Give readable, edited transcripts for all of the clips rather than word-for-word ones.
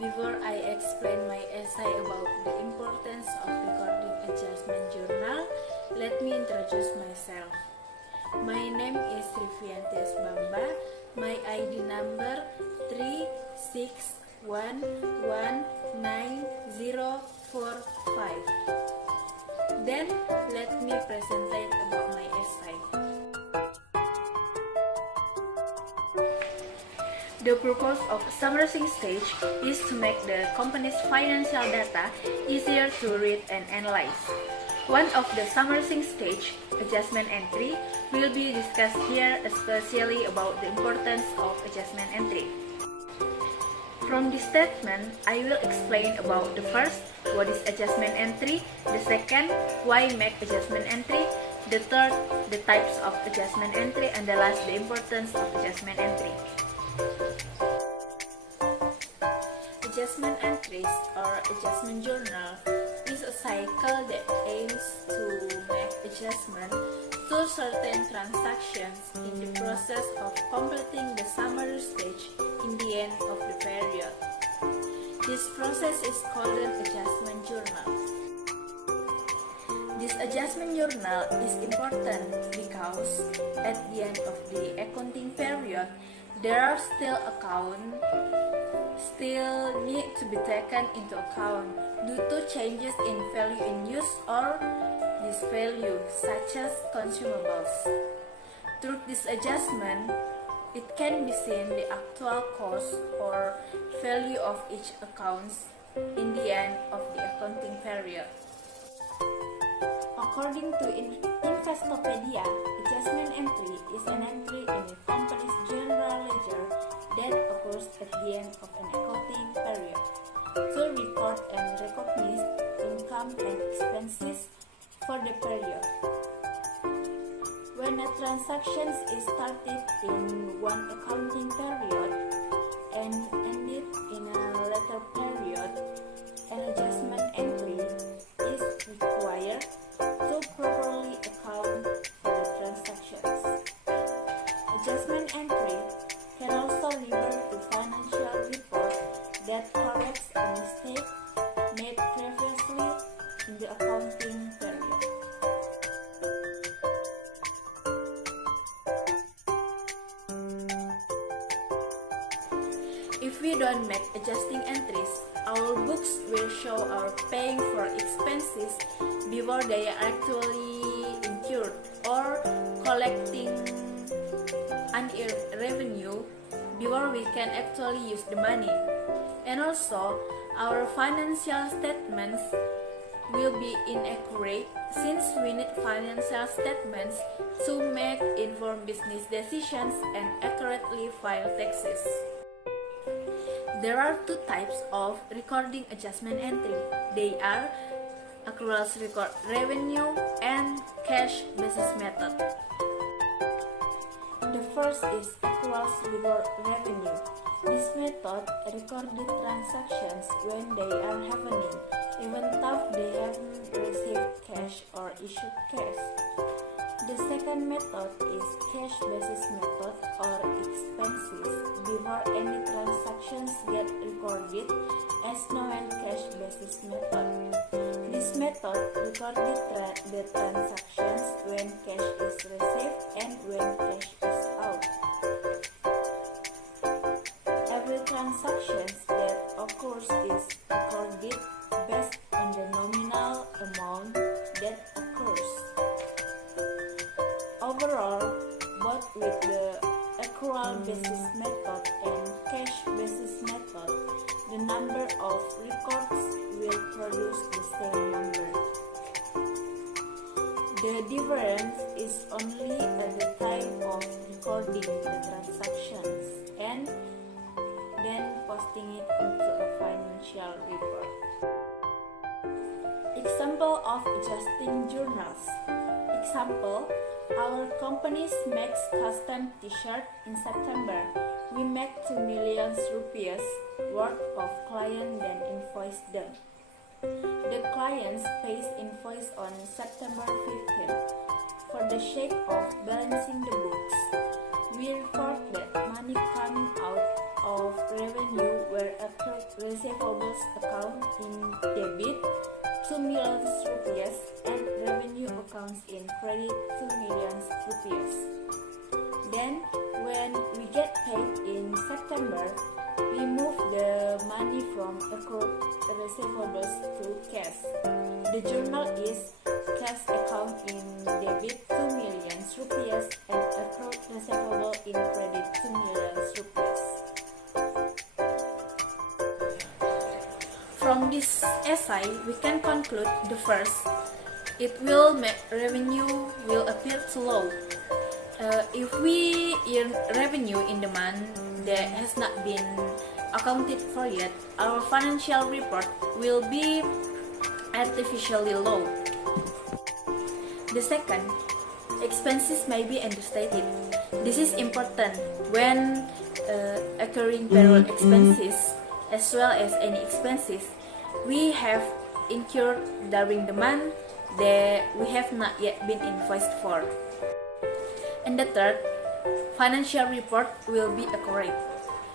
Before I explain my essay about the importance of recording adjustment journal, let me introduce myself. My name is Sriviyanti Bamba. My ID number 361119045. Then let me present about my essay. The purpose of summarizing stage is to make the company's financial data easier to read and analyze. One of the summarizing stage, adjustment entry, will be discussed here, especially about the importance of adjustment entry. From this statement, I will explain about the first, what is adjustment entry, the second, why make adjustment entry, the third, the types of adjustment entry, and the last, the importance of adjustment entry. Adjustment entries or adjustment journal is a cycle that aims to make adjustment to certain transactions in the process of completing the summary stage in the end of the period. This process is called an adjustment journal. This adjustment journal is important because at the end of the accounting period, there are still need to be taken into account due to changes in value in use or this value, such as consumables. Through this adjustment, it can be seen the actual cost or value of each account in the end of the accounting period. According to Investopedia, adjustment entry is an entry in a company's general ledger that occurs at the end of an accounting period to record and recognize income and expenses for the period. When a transaction is started in one accounting period and ended in a later period, an adjustment entry is required to properly account for the transactions. Adjustment entry can also refer to financial report that corrects a mistake made previously in the accounting period. If we don't make adjusting entries, our books will show our paying for expenses before they are actually incurred or collecting unearned revenue before we can actually use the money. And also, our financial statements will be inaccurate since we need financial statements to make informed business decisions and accurately file taxes. There are two types of recording adjustment entry. They are accruals record revenue and cash basis method. The first is accruals record revenue. This method records the transactions when they are happening, even though they haven't received cash or issued cash. The second method is cash basis method or expenses before any transactions get recorded as non-cash basis method. This method records the transactions when cash is received and when cash is out. Every transaction that occurs is recorded based on the nominal amount that occurs. Overall, both with the accrual basis method and cash basis method, the number of records will produce the same number. The difference is only at the time of recording the transactions and then posting it into a financial report. Example of adjusting journals. Example, our company makes custom t-shirt in September. We make 2 million rupees worth of client then invoice them. The client pays invoice on September 15th. For the sake of balancing the books, we report that money coming out of revenue where accrued receivables account in debit 2 million rupees and revenue accounts in credit 2 million rupees. Then, when we get paid in September, we move the money from accrued receivables to cash. The journal is cash account in debit 2 million rupees and accrued receivable in credit 2 million rupees. From this essay, we can conclude the first, it will make revenue will appear too low. If we earn revenue in the month that has not been accounted for yet, our financial report will be artificially low. The second, expenses may be understated. This is important when occurring payroll expenses as well as any expenses we have incurred during the month that we have not yet been invoiced for. And the third, financial report will be accurate.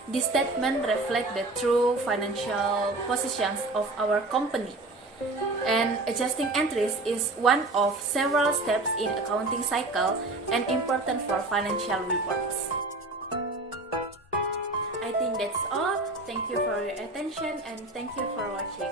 This statement reflects the true financial positions of our company. And adjusting entries is one of several steps in accounting cycle and important for financial reports. I think that's all. Thank you for your attention and thank you for watching.